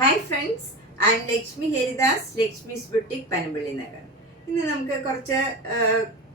Hi friends, I M Lakshmi Haridas, Lakshmi's boutique, Panampilly Nagar. ഇന്ന് നമുക്ക് കുറച്ച്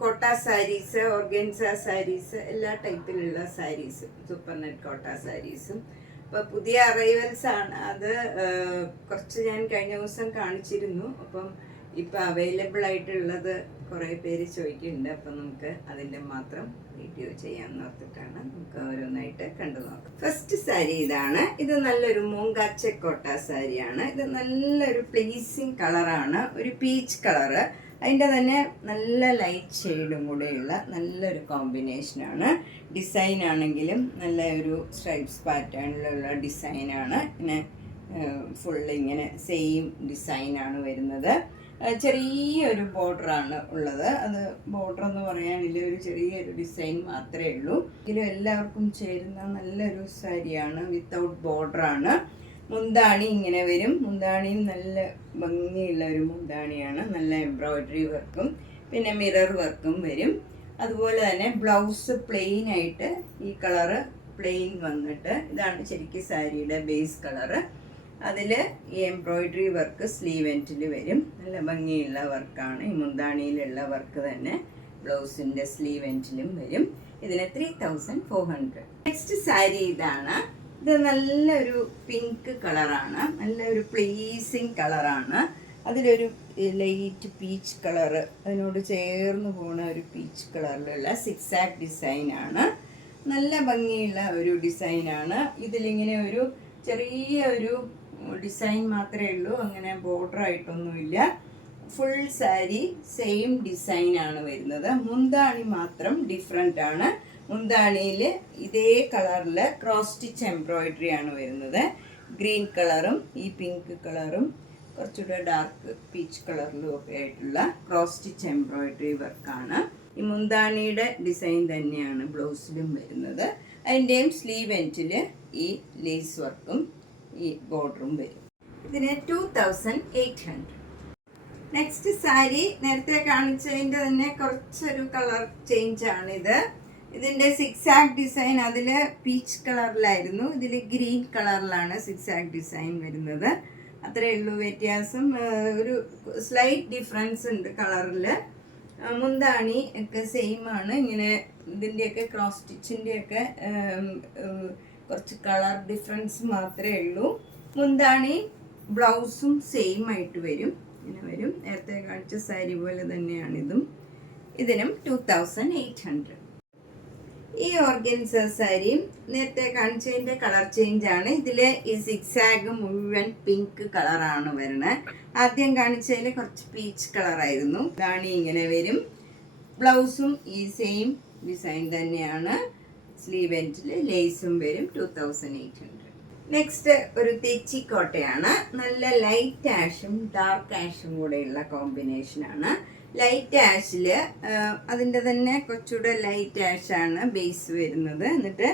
കോട്ട സാരീസ്, ഓർഗൻസ സാരീസ്, എല്ലാ ടൈപ്പിലുള്ള സാരീസ്, സൂപ്പർ നെറ്റ് കോട്ട സാരീസും അപ്പോൾ പുതിയ അറൈവൽസ് ആണ്. അത് കുറച്ച് ഞാൻ കഴിഞ്ഞ ദിവസം കാണിച്ചിരുന്നു. അപ്പം ഇപ്പം അവൈലബിൾ ആയിട്ടുള്ളത് കുറേ പേര് ചോദിക്കുന്നുണ്ട്. അപ്പം നമുക്ക് അതിൻ്റെ മാത്രം വീഡിയോ ചെയ്യാമെന്ന് ഓർത്തിട്ടാണ്. നമുക്ക് ഓരോന്നായിട്ട് കണ്ടു നോക്കാം. ഫസ്റ്റ് സാരി ഇതാണ്. ഇത് നല്ലൊരു മൂങ്കാച്ച കോട്ട സാരിയാണ്. ഇത് നല്ലൊരു പ്ലീസിങ് കളറാണ്, ഒരു പീച്ച് കളറ്. അതിൻ്റെ തന്നെ നല്ല ലൈറ്റ് ഷെയ്ഡും കൂടെയുള്ള നല്ലൊരു കോമ്പിനേഷനാണ്. ഡിസൈൻ ആണെങ്കിലും നല്ല ഒരു സ്ട്രൈപ്സ് പാറ്റേണിലുള്ള ഡിസൈനാണ്. ഇങ്ങനെ ഫുള്ള് ഇങ്ങനെ സെയിം ഡിസൈനാണ് വരുന്നത്. ചെറിയൊരു ബോർഡറാണ് ഉള്ളത്. അത് ബോർഡർ എന്ന് പറയാനില്ല, ഒരു ചെറിയൊരു ഡിസൈൻ മാത്രമേ ഉള്ളൂ. ഇതിലും എല്ലാവർക്കും ചേരുന്ന നല്ലൊരു സാരിയാണ്. വിത്തൗട്ട് ബോർഡറാണ്. മുന്താണി ഇങ്ങനെ വരും. മുന്താണിയും നല്ല ഭംഗിയുള്ള ഒരു മുന്താണിയാണ്. നല്ല എംബ്രോയിഡറി വർക്കും പിന്നെ മിറർ വർക്കും വരും. അതുപോലെ തന്നെ ബ്ലൗസ് പ്ലെയിൻ ആയിട്ട് ഈ കളറ് പ്ലെയിൻ വന്നിട്ട്, ഇതാണ് ശരിക്കും സാരിയുടെ ബേസ് കളറ്. അതിൽ ഈ എംബ്രോയിഡറി വർക്ക് സ്ലീവ് എൻഡിൽ വരും. നല്ല ഭംഗിയുള്ള വർക്കാണ്. ഈ മുന്താണിയിലുള്ള വർക്ക് തന്നെ ബ്ലൗസിൻ്റെ സ്ലീവ് എൻഡിലും വരും. ഇതിന് 3400. നെക്സ്റ്റ് സാരി ഇതാണ്. ഇത് നല്ലൊരു പിങ്ക് കളറാണ്. നല്ലൊരു പ്ലീസിങ് കളറാണ്. അതിലൊരു ലൈറ്റ് പീച്ച് കളറ്, അതിനോട് ചേർന്ന് പോകുന്ന ഒരു പീച്ച് കളറിലുള്ള സിക്സാക് ഡിസൈനാണ്. നല്ല ഭംഗിയുള്ള ഒരു ഡിസൈനാണ്. ഇതിലിങ്ങനെ ഒരു ചെറിയ ഒരു ഡിസൈൻ മാത്രമേ ഉള്ളൂ, അങ്ങനെ ബോർഡർ ആയിട്ടൊന്നുമില്ല. ഫുൾ സാരി സെയിം ഡിസൈനാണ് വരുന്നത്. മുന്താണി മാത്രം ഡിഫറെൻ്റ് ആണ്. മുന്താണിയിൽ ഇതേ കളറിൽ ക്രോസ് സ്റ്റിച്ച് എംബ്രോയിഡറി ആണ് വരുന്നത്. ഗ്രീൻ കളറും ഈ പിങ്ക് കളറും കുറച്ചുകൂടെ ഡാർക്ക് പീച്ച് കളറിലും ഒക്കെ ആയിട്ടുള്ള ക്രോസ് സ്റ്റിച്ച് എംബ്രോയിഡറി വർക്കാണ്. ഈ മുന്താണിയുടെ ഡിസൈൻ തന്നെയാണ് ബ്ലൗസിലും വരുന്നത്. അതിൻ്റെയും സ്ലീവ് എൻഡിൽ ഈ ലേസ് വർക്കും ഈ ബോർഡറും വരും. ഇതിന് 2800. നെക്സ്റ്റ് സാരി നേരത്തെ കാണിച്ചതിൻ്റെ തന്നെ കുറച്ചൊരു കളർ ചേഞ്ച് ആണിത്. ഇതിൻ്റെ സിക്സാക് ഡിസൈൻ അതിൽ പീച്ച് കളറിലായിരുന്നു, ഇതിൽ ഗ്രീൻ കളറിലാണ് സിക്സാക് ഡിസൈൻ വരുന്നത്. അത്രയേ ഉള്ളൂ വ്യത്യാസം. ഒരു സ്ലൈറ്റ് ഡിഫറൻസ് ഉണ്ട് കളറിൽ. മുന്താണി ഒക്കെ സെയിം ആണ്. ഇങ്ങനെ ഇതിൻ്റെയൊക്കെ ക്രോസ് സ്റ്റിച്ചിൻ്റെയൊക്കെ കുറച്ച് കളർ ഡിഫറൻസ് മാത്രമേ ഉള്ളൂ. മുന്താണി ബ്ലൗസും സെയിം ആയിട്ട് വരും. ഇങ്ങനെ വരും. നേരത്തെ കാണിച്ച സാരി പോലെ തന്നെയാണിതും. ഇതിനും 2800. ഈ ഓർഗൻസ സാരി നേരത്തെ കാണിച്ചതിൻ്റെ കളർ ചേഞ്ച് ആണ്. ഇതിൽ ഈ സിക്സാഗ് മുഴുവൻ പിങ്ക് കളറാണ് വരുന്നത്. ആദ്യം കാണിച്ചതിൽ കുറച്ച് പീച്ച് കളറായിരുന്നു. ഇതാണ് ഇങ്ങനെ വരും. ബ്ലൗസും ഈ സെയിം ഡിസൈൻ തന്നെയാണ്. സ്ലീവ് എൻഡിൽ ലേസും വരും. 2800. നെക്സ്റ്റ് ഒരു തെച്ചിക്കോട്ടയാണ്. നല്ല ലൈറ്റ് ആഷും ഡാർക്ക് ആഷും കൂടെയുള്ള കോമ്പിനേഷനാണ്. ലൈറ്റ് ആഷിൽ അതിൻ്റെ തന്നെ കുറച്ചുകൂടെ ലൈറ്റ് ആഷാണ് ബേസ് വരുന്നത്. എന്നിട്ട്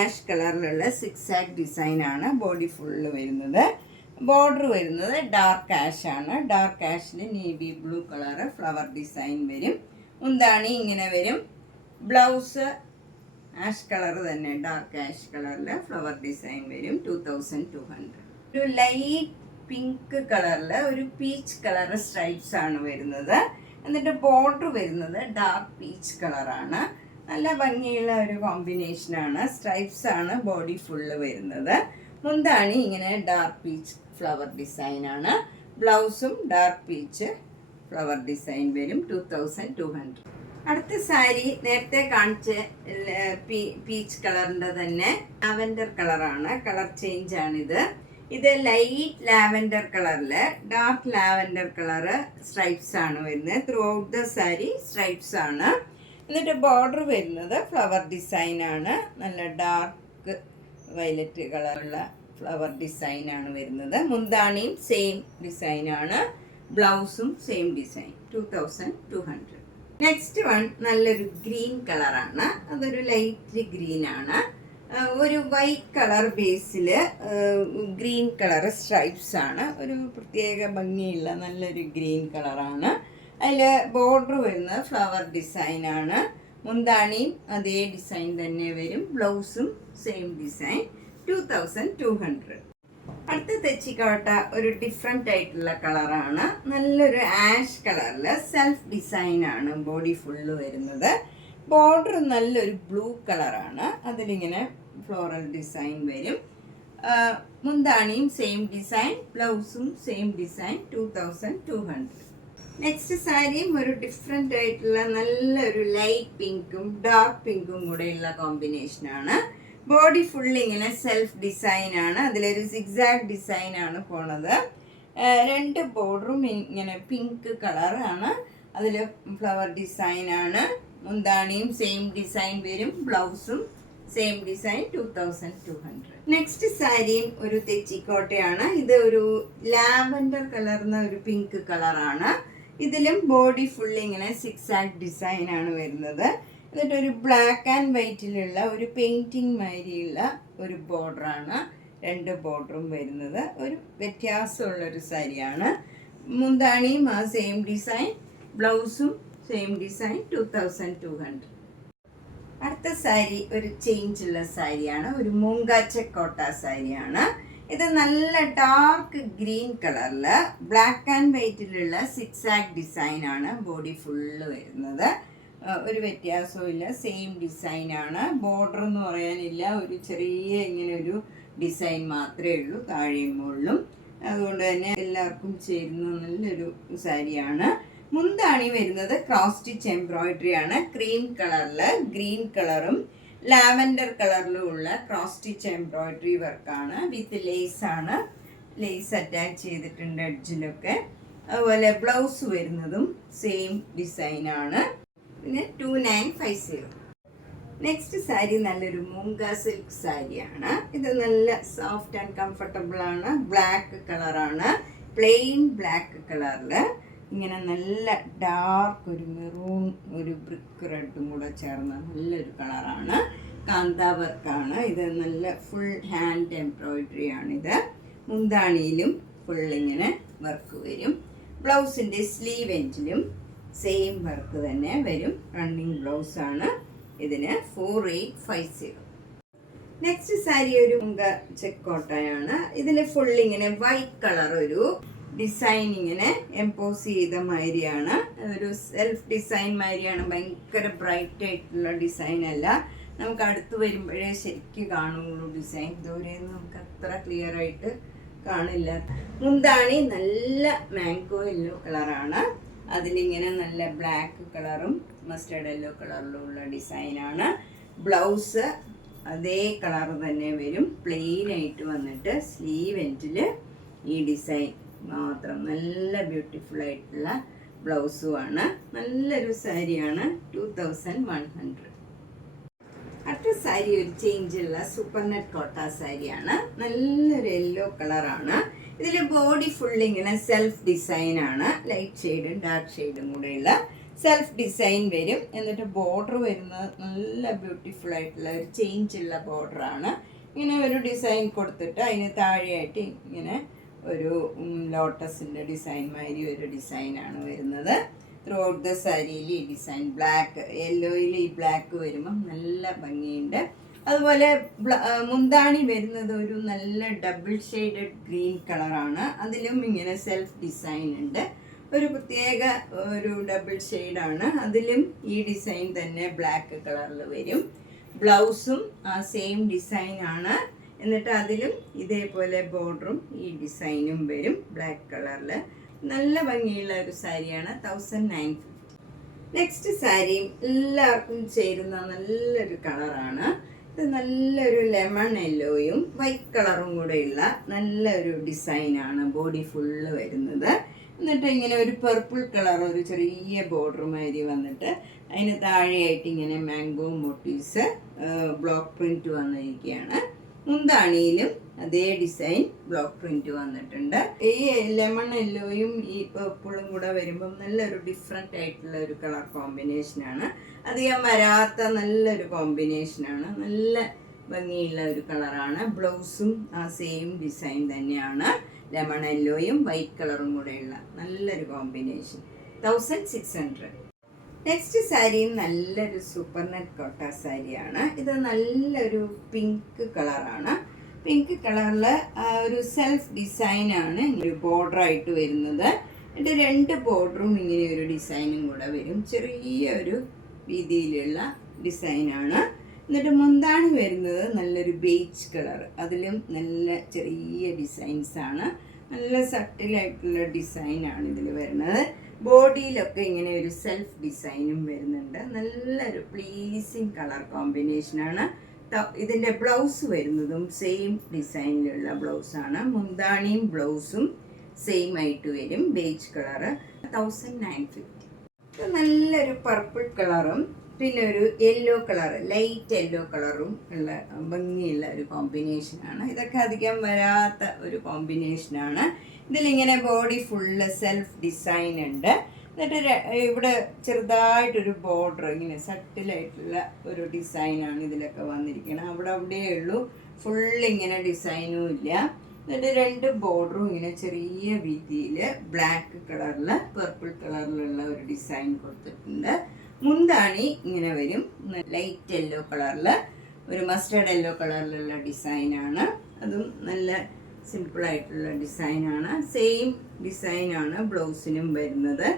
ആഷ് കളറിലുള്ള സിക്സാക് ഡിസൈനാണ് ബോഡി ഫുള്ള് വരുന്നത്. ബോർഡർ വരുന്നത് ഡാർക്ക് ആഷാണ്. ഡാർക്ക് ആഷിൽ navy blue colour flower design വരും. മുന്താണി ഇങ്ങനെ വരും. ബ്ലൗസ് ആഷ് കളർ തന്നെ, ഡാർക്ക് ആഷ് കളറിൽ ഫ്ലവർ ഡിസൈൻ വരും. 2200. ഒരു ലൈറ്റ് പിങ്ക് കളറിൽ ഒരു പീച്ച് കളർ സ്ട്രൈപ്സ് ആണ് വരുന്നത്. എന്നിട്ട് ബോർഡർ വരുന്നത് ഡാർക്ക് പീച്ച് കളറാണ്. നല്ല ഭംഗിയുള്ള ഒരു കോമ്പിനേഷനാണ്. സ്ട്രൈപ്സ് ആണ് ബോഡി ഫുള്ള് വരുന്നത്. മുന്താണി ഇങ്ങനെ ഡാർക്ക് പീച്ച് ഫ്ലവർ ഡിസൈനാണ്. ബ്ലൗസും ഡാർക്ക് പീച്ച് ഫ്ലവർ ഡിസൈൻ വരും. 2200. അടുത്ത സാരി നേരത്തെ കാണിച്ച പീച്ച് കളറിൻ്റെ തന്നെ ലാവൻഡർ കളറാണ്. കളർ ചേഞ്ച് ആണിത്. ഇത് ലൈറ്റ് ലാവൻഡർ കളറിൽ ഡാർക്ക് ലാവൻഡർ കളറ് സ്ട്രൈപ്സ് ആണ് വരുന്നത്. Through out the sari stripes ആണ്. എന്നിട്ട് ബോർഡർ വരുന്നത് ഫ്ലവർ ഡിസൈനാണ്. നല്ല ഡാർക്ക് വയലറ്റ് കളറുള്ള ഫ്ലവർ ഡിസൈനാണ് വരുന്നത്. മുന്താണിയും സെയിം ഡിസൈനാണ്. ബ്ലൗസും സെയിം ഡിസൈൻ. 2200. നെക്സ്റ്റ് വൺ നല്ലൊരു ഗ്രീൻ കളറാണ്. അതൊരു ലൈറ്റ് ഗ്രീൻ ആണ്. ഒരു വൈറ്റ് കളർ ബേസിൽ ഗ്രീൻ കളർ സ്ട്രൈപ്സ് ആണ്. ഒരു പ്രത്യേക ഭംഗിയുള്ള നല്ലൊരു ഗ്രീൻ കളറാണ്. അതിൽ ബോർഡർ വരുന്നത് ഫ്ലവർ ഡിസൈനാണ്. മുന്താണിയും അതേ ഡിസൈൻ തന്നെ വരും. ബ്ലൗസും സെയിം ഡിസൈൻ. 2200. അടുത്ത തെച്ചിക്കോട്ട ഒരു ഡിഫറെൻ്റ് ആയിട്ടുള്ള കളറാണ്. നല്ലൊരു ആഷ് കളറിൽ സെൽഫ് ഡിസൈൻ ആണ് ബോഡി ഫുള്ള് വരുന്നത്. ബോർഡർ നല്ലൊരു ബ്ലൂ കളറാണ്. അതിലിങ്ങനെ ഫ്ലോറൽ ഡിസൈൻ വരും. മുന്താണിയും സെയിം ഡിസൈൻ, ബ്ലൗസും സെയിം ഡിസൈൻ. 2200. നെക്സ്റ്റ് സാരിയും ഒരു ഡിഫറെൻ്റ് ആയിട്ടുള്ള നല്ലൊരു ലൈറ്റ് പിങ്കും ഡാർക്ക് പിങ്കും കൂടെയുള്ള കോമ്പിനേഷനാണ്. ബോഡി ഫുൾ ഇങ്ങനെ സെൽഫ് ഡിസൈൻ ആണ്. അതിലൊരു സിക്സാഗ് ഡിസൈൻ ആണ് പോണത്. രണ്ട് ബോർഡറും ഇങ്ങനെ പിങ്ക് കളറാണ്. അതിൽ ഫ്ലവർ ഡിസൈൻ ആണ്. മുന്താണിയും സെയിം ഡിസൈൻ വരും. ബ്ലൗസും സെയിം ഡിസൈൻ. 2200. നെക്സ്റ്റ് സാരിയും ഒരു തെച്ചിക്കോട്ടയാണ്. ഇത് ഒരു ലാവൻഡർ കലർന്ന ഒരു പിങ്ക് കളറാണ്. ഇതിലും ബോഡി ഫുൾ ഇങ്ങനെ സിക്സാഗ് ഡിസൈൻ ആണ് വരുന്നത്. എന്നിട്ടൊരു ബ്ലാക്ക് ആൻഡ് വൈറ്റിലുള്ള ഒരു പെയിൻറ്റിങ് മാതിരിയുള്ള ഒരു ബോർഡറാണ്. രണ്ട് ബോർഡറും വരുന്നത്. ഒരു വ്യത്യാസമുള്ളൊരു സാരിയാണ്. മുന്താണിയും ആ സെയിം ഡിസൈൻ, ബ്ലൗസും സെയിം ഡിസൈൻ. 2200. അടുത്ത സാരി ഒരു ചേഞ്ച് ഉള്ള സാരിയാണ്. ഒരു മൂങ്കാച്ചക്കോട്ട സാരിയാണ്. ഇത് നല്ല ഡാർക്ക് ഗ്രീൻ കളറിൽ ബ്ലാക്ക് ആൻഡ് വൈറ്റിലുള്ള സിക്സാഗ് ഡിസൈൻ ആണ് ബോഡി ഫുള്ള് വരുന്നത്. ഒരു വ്യത്യാസവും ഇല്ല, സെയിം ഡിസൈനാണ്. ബോർഡർ എന്ന് പറയാനില്ല, ഒരു ചെറിയ ഇങ്ങനെ ഒരു ഡിസൈൻ മാത്രമേ ഉള്ളൂ താഴെയും മുകളിലും. അതുകൊണ്ട് തന്നെ എല്ലാവർക്കും ചേരുന്ന നല്ലൊരു സാരിയാണ്. മുന്താണി വരുന്നത് ക്രോസ് സ്റ്റിച്ച് എംബ്രോയിഡറി ആണ്. ക്രീം കളറിൽ ഗ്രീൻ കളറും ലാവൻഡർ കളറിലും ഉള്ള ക്രോസ് സ്റ്റിച്ച് എംബ്രോയിഡറി വർക്കാണ്. വിത്ത് ലേസ് ആണ്. ലേസ് അറ്റാച്ച് ചെയ്തിട്ടുണ്ട് എഡ്ജിലൊക്കെ. അതുപോലെ ബ്ലൗസ് വരുന്നതും സെയിം ഡിസൈനാണ്. പിന്നെ 2950. നെക്സ്റ്റ് സാരി നല്ലൊരു മൂങ്ക സിൽക്ക് സാരിയാണ്. ഇത് നല്ല സോഫ്റ്റ് ആൻഡ് കംഫർട്ടബിൾ ആണ്. ബ്ലാക്ക് കളറാണ്. പ്ലെയിൻ ബ്ലാക്ക് കളറിൽ ഇങ്ങനെ നല്ല ഡാർക്ക് ഒരു മെറൂൺ ഒരു ബ്രിക്ക് റെഡും കൂടെ ചേർന്ന നല്ലൊരു കളറാണ്. കാന്ത വർക്കാണ്. ഇത് നല്ല ഫുൾ ഹാൻഡ് എംബ്രോയിഡറി ആണിത്. മുന്താണിയിലും ഫുൾ ഇങ്ങനെ വർക്ക് വരും. ബ്ലൗസിൻ്റെ സ്ലീവ് എൻഡിലും സെയിം വർക്ക് തന്നെ വരും. റണ്ണിങ് ബ്ലൗസ് ആണ്. ഇതിന് 4850. നെക്സ്റ്റ് സാരി ഒരു ചെക്കോട്ടയാണ്. ഇതിൽ ഫുൾ ഇങ്ങനെ വൈറ്റ് കളർ ഒരു ഡിസൈൻ ഇങ്ങനെ എംപോസ് ചെയ്ത മാതിരിയാണ്. ഒരു സെൽഫ് ഡിസൈൻ മാതിരിയാണ്. ഭയങ്കര ബ്രൈറ്റ് ആയിട്ടുള്ള ഡിസൈൻ അല്ല. നമുക്ക് അടുത്ത് വരുമ്പോഴേ ശരിക്കും കാണുള്ളൂ ഡിസൈൻ. ദൂരെ നമുക്ക് അത്ര ക്ലിയർ ആയിട്ട് കാണില്ല. മുന്താണി നല്ല മാംഗോ യെല്ലോ കളറാണ്. അതിലിങ്ങനെ നല്ല ബ്ലാക്ക് കളറും മസ്റ്റേർഡ് യെല്ലോ കളറിലും ഉള്ള ഡിസൈനാണ്. ബ്ലൗസ് അതേ കളർ തന്നെ വരും. പ്ലെയിൻ ആയിട്ട് വന്നിട്ട് സ്ലീവ് എൻഡിൽ ഈ ഡിസൈൻ മാത്രം. നല്ല ബ്യൂട്ടിഫുൾ ആയിട്ടുള്ള ബ്ലൗസുമാണ്. നല്ലൊരു സാരിയാണ്. 2100. അടുത്ത സാരി ഒരു ചേഞ്ചുള്ള സൂപ്പർ നെറ്റ് കോട്ട സാരിയാണ്. നല്ലൊരു യെല്ലോ കളറാണ്. ഇതിൽ ബോഡി ഫുൾ ഇങ്ങനെ സെൽഫ് ഡിസൈൻ ആണ്. ലൈറ്റ് ഷെയ്ഡും ഡാർക്ക് ഷെയ്ഡും കൂടെയുള്ള സെൽഫ് ഡിസൈൻ വരും. എന്നിട്ട് ബോർഡർ വരുന്നത് നല്ല ബ്യൂട്ടിഫുൾ ആയിട്ടുള്ള ഒരു ചേഞ്ചുള്ള ബോർഡറാണ്. ഇങ്ങനെ ഒരു ഡിസൈൻ കൊടുത്തിട്ട് അതിന് താഴെയായിട്ട് ഇങ്ങനെ ഒരു ലോട്ടസിൻ്റെ ഡിസൈൻ മാതിരി ഒരു ഡിസൈനാണ് വരുന്നത്. ത്രൂ ഔട്ട് ദ സാരിയിൽ ഈ ഡിസൈൻ ബ്ലാക്ക് യെല്ലോയിൽ ഈ ബ്ലാക്ക് വരുമ്പം നല്ല ഭംഗിയുണ്ട്. അതുപോലെ മുന്താണി വരുന്നത് ഒരു നല്ല ഡബിൾ ഷെയ്ഡഡ് ഗ്രീൻ കളറാണ്. അതിലും ഇങ്ങനെ സെൽഫ് ഡിസൈൻ ഉണ്ട്. ഒരു പ്രത്യേക ഒരു ഡബിൾ ഷെയ്ഡാണ്. അതിലും ഈ ഡിസൈൻ തന്നെ ബ്ലാക്ക് കളറിൽ വരും. ബ്ലൗസും ആ സെയിം ഡിസൈനാണ്. എന്നിട്ട് അതിലും ഇതേപോലെ ബോർഡറും ഈ ഡിസൈനും വരും ബ്ലാക്ക് കളറിൽ. നല്ല ഭംഗിയുള്ള ഒരു സാരിയാണ്. 1950. നെക്സ്റ്റ് സാരിയും എല്ലാവർക്കും ചേരുന്ന നല്ലൊരു കളറാണ്. ഇത് നല്ലൊരു ലെമൺ യെല്ലോയും വൈറ്റ് കളറും കൂടെയുള്ള നല്ലൊരു ഡിസൈനാണ് ബോഡി ഫുള്ള് വരുന്നത്. എന്നിട്ട് ഇങ്ങനെ ഒരു പർപ്പിൾ കളർ ഒരു ചെറിയ ബോർഡർ മാതിരി വന്നിട്ട് അതിന് താഴെയായിട്ട് ഇങ്ങനെ മാംഗോ മോട്ടീവ്സ് ബ്ലോക്ക് പ്രിൻറ്റ് വന്നിരിക്കുകയാണ്. മുന്താണിയിലും അതേ ഡിസൈൻ ബ്ലോക്ക് പ്രിന്റ് വന്നിട്ടുണ്ട്. ഈ ലെമൺ യെല്ലോയും ഈ പർപ്പിളും കൂടെ വരുമ്പം നല്ലൊരു ഡിഫറെൻ്റ് ആയിട്ടുള്ള ഒരു കളർ കോമ്പിനേഷനാണ്. അധികം വരാത്ത നല്ലൊരു കോമ്പിനേഷനാണ്. നല്ല ഭംഗിയുള്ള ഒരു കളറാണ്. ബ്ലൗസും ആ സെയിം ഡിസൈൻ തന്നെയാണ്. ലെമൺ യെല്ലോയും വൈറ്റ് കളറും കൂടെയുള്ള നല്ലൊരു കോമ്പിനേഷൻ. 1600. നെക്സ്റ്റ് സാരിയും നല്ലൊരു സൂപ്പർ നെറ്റ് കോട്ട സാരിയാണ്. ഇത് നല്ലൊരു പിങ്ക് കളറാണ്. പിങ്ക് കളറിൽ ഒരു സെൽഫ് ഡിസൈനാണ് ഒരു ബോർഡറായിട്ട് വരുന്നത്. എന്നിട്ട് 2 ബോർഡറും ഇങ്ങനെ ഒരു ഡിസൈനും കൂടെ വരും. ചെറിയ ഒരു രീതിയിലുള്ള ഡിസൈനാണ്. എന്നിട്ട് മുന്താണി വരുന്നത് നല്ലൊരു ബേജ് കളർ, അതിലും നല്ല ചെറിയ ഡിസൈൻസാണ്. നല്ല സട്ടിലായിട്ടുള്ള ഡിസൈനാണ് ഇതിൽ വരുന്നത്. ബോഡിയിലൊക്കെ ഇങ്ങനെ ഒരു സെൽഫ് ഡിസൈനും വരുന്നുണ്ട്. നല്ലൊരു പ്ലീസിങ് കളർ കോമ്പിനേഷനാണ്. ഇതിൻ്റെ ബ്ലൗസ് വരുന്നതും സെയിം ഡിസൈനിലുള്ള ബ്ലൗസാണ്. മുന്താണിയും ബ്ലൗസും സെയിം ആയിട്ട് വരും. Beige colour 1950. നല്ലൊരു പർപ്പിൾ കളറും പിന്നെ ഒരു യെല്ലോ കളർ, ലൈറ്റ് യെല്ലോ കളറും ഉള്ള ഭംഗിയുള്ള ഒരു കോമ്പിനേഷനാണ്. ഇതൊക്കെ അധികം വരാത്ത ഒരു കോമ്പിനേഷനാണ്. ഇതിലിങ്ങനെ ബോഡി ഫുള്ള് സെൽഫ് ഡിസൈൻ ഉണ്ട്. എന്നിട്ട് ഇവിടെ ചെറുതായിട്ടൊരു ബോർഡർ ഇങ്ങനെ സട്ടിലായിട്ടുള്ള ഒരു ഡിസൈനാണ് ഇതിലൊക്കെ വന്നിരിക്കുന്നത്. അവിടെയേ ഉള്ളൂ, ഫുള്ള് ഇങ്ങനെ ഡിസൈനും ഇല്ല. എന്നിട്ട് 2 ബോർഡറും ഇങ്ങനെ ചെറിയ വീതിയിൽ ബ്ലാക്ക് കളറിൽ പർപ്പിൾ കളറിലുള്ള ഒരു ഡിസൈൻ കൊടുത്തിട്ടുണ്ട്. മുന്താണി ഇങ്ങനെ വരും, ലൈറ്റ് യെല്ലോ കളറിൽ ഒരു മസ്റ്റേർഡ് യെല്ലോ കളറിലുള്ള ഡിസൈനാണ്. അതും നല്ല സിമ്പിളായിട്ടുള്ള ഡിസൈനാണ്. സെയിം ഡിസൈനാണ് ബ്ലൗസിനും വരുന്നത്.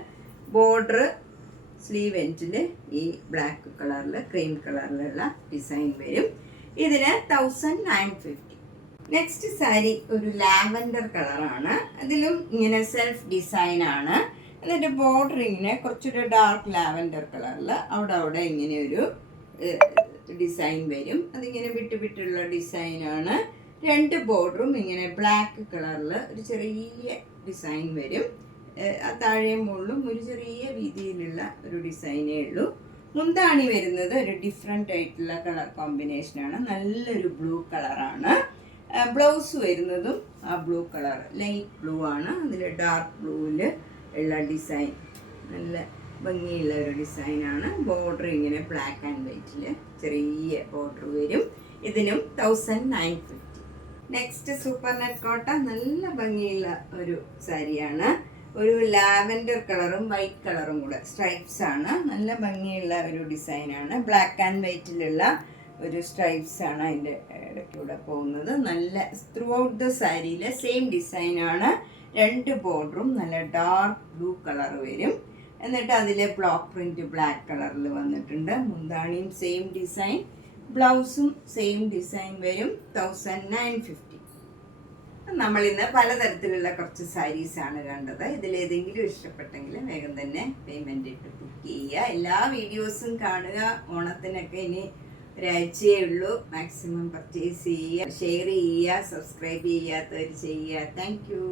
ബോർഡർ സ്ലീവ് എൻഡിൽ ഈ ബ്ലാക്ക് കളറിൽ ക്രീം കളറിലുള്ള ഡിസൈൻ വരും. ഇതിന് 1950. നെക്സ്റ്റ് സാരി ഒരു ലാവൻഡർ കളറാണ്. അതിലും ഇങ്ങനെ സെൽഫ് ഡിസൈനാണ്. എന്നിട്ട് ബോർഡർ ഇങ്ങനെ കുറച്ചൊരു ഡാർക്ക് ലാവൻഡർ കളറിൽ അവിടെ ഇങ്ങനെ ഒരു ഡിസൈൻ വരും. അതിങ്ങനെ വിട്ടുള്ള ഡിസൈനാണ്. 2 ബോർഡറും ഇങ്ങനെ ബ്ലാക്ക് കളറിൽ ഒരു ചെറിയ ഡിസൈൻ വരും. താഴെയും മുകളിലും ഒരു ചെറിയ രീതിയിലുള്ള ഒരു ഡിസൈനേ ഉള്ളൂ. മുന്താണി വരുന്നത് ഒരു ഡിഫറെൻ്റ് ആയിട്ടുള്ള കളർ കോമ്പിനേഷനാണ്. നല്ലൊരു ബ്ലൂ കളറാണ്. ബ്ലൗസ് വരുന്നതും ആ ബ്ലൂ കളർ ലൈറ്റ് ബ്ലൂ ആണ്. അതിൽ ഡാർക്ക് ബ്ലൂവിൽ ഉള്ള ഡിസൈൻ നല്ല ഭംഗിയുള്ള ഒരു ഡിസൈനാണ്. ബോർഡർ ഇങ്ങനെ ബ്ലാക്ക് ആൻഡ് വൈറ്റിൽ ചെറിയ ബോർഡർ വരും. ഇതിനും 1950. നെക്സ്റ്റ് സൂപ്പർ നെറ്റ് കോട്ട നല്ല ഭംഗിയുള്ള ഒരു സാരിയാണ്. ഒരു ലാവൻഡർ കളറും വൈറ്റ് കളറും കൂടെ സ്ട്രൈപ്സ് ആണ്. നല്ല ഭംഗിയുള്ള ഒരു ഡിസൈനാണ്. ബ്ലാക്ക് ആൻഡ് വൈറ്റിലുള്ള ഒരു സ്ട്രൈപ്സ് ആണ് അതിൻ്റെ ഇടയ്ക്കൂടെ പോകുന്നത്. നല്ല ത്രൂ ഔട്ട് ദ സാരിയിലെ സെയിം ഡിസൈനാണ്. 2 ബോർഡറും നല്ല ഡാർക്ക് ബ്ലൂ കളർ വരും. എന്നിട്ട് അതിൽ ബ്ലോക്ക് പ്രിന്റ് ബ്ലാക്ക് കളറിൽ വന്നിട്ടുണ്ട്. മുന്താണിയും സെയിം ഡിസൈൻ, ബ്ലൗസും സെയിം ഡിസൈൻ വരും. 1950. നമ്മളിന്ന് പലതരത്തിലുള്ള കുറച്ച് സാരീസാണ് കണ്ടത്. ഇതിലേതെങ്കിലും ഇഷ്ടപ്പെട്ടെങ്കിൽ വേഗം തന്നെ പേയ്മെൻ്റ് ഇട്ട് ബുക്ക് ചെയ്യുക. എല്ലാ വീഡിയോസും കാണുക. ഓണത്തിനൊക്കെ ഇനി ഒരാഴ്ചയേ ഉള്ളൂ. മാക്സിമം പർച്ചേസ് ചെയ്യുക, ഷെയർ ചെയ്യുക, സബ്സ്ക്രൈബ് ചെയ്യാത്തവർ ചെയ്യുക. Thank you.